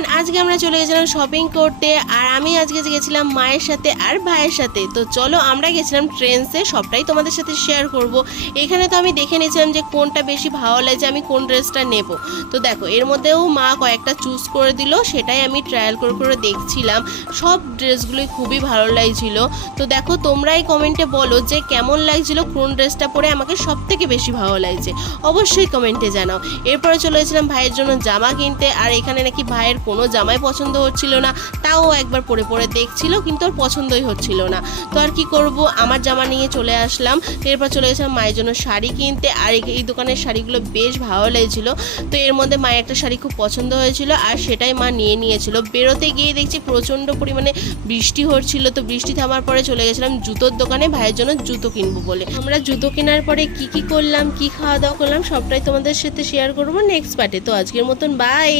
Everyone, আজকে আমরা চলে গেছিলাম শপিং করতে। আর আমি আজকে গেছিলাম মায়ের সাথে আর ভাইয়ের সাথে। তো চলো আমরা গেছিলাম ট্রেন্ডসে, সবটাই তোমাদের সাথে শেয়ার করব। এখানে তো আমি দেখে নিয়েছিলাম যে কোনটা বেশি ভালো লাগছে, আমি কোন ড্রেসটা নেব। তো দেখো এর মধ্যেও মা কয়েকটা চুজ করে দিল, সেটাই আমি ট্রায়াল করে করে দেখছিলাম। সব ড্রেসগুলোই খুবই ভালো লাগছিল। তো দেখো তোমরাই কমেন্টে বলো যে কেমন লাগছিল, কোন ড্রেসটা পরে আমাকে সব থেকে বেশি ভালো লাগছে, অবশ্যই কমেন্টে জানাও। এরপরে চলে গেছিলাম ভাইয়ের জন্য জামা কিনতে। আর এখানে নাকি ভাইয়ের কোনো জামাই পছন্দ হচ্ছিল না, তাও একবার পরে পরে দেখছিল, কিন্তু ওর পছন্দই হচ্ছিল না। তো আর কি করব, আমার জামা নিয়ে চলে আসলাম। এরপর চলে গেছিলাম মায়ের জন্য শাড়ি কিনতে। আর এই দোকানের শাড়িগুলো বেশ ভালো লেগেছিল। তো এর মধ্যে মায়ের একটা শাড়ি খুব পছন্দ হয়েছিল, আর সেটাই মা নিয়ে নিয়েছিল। বেরোতে গিয়ে দেখছি প্রচণ্ড পরিমাণে বৃষ্টি হচ্ছিল। তো বৃষ্টি থামার পরে চলে গেছিলাম জুতোর দোকানে ভাইয়ের জন্য জুতো কিনবো বলে। আমরা জুতো কেনার পরে কি কি করলাম, কি খাওয়া দাওয়া করলাম, সবটাই তোমাদের সাথে শেয়ার করবো নেক্সট পার্টে। তো আজকের মতন বাই।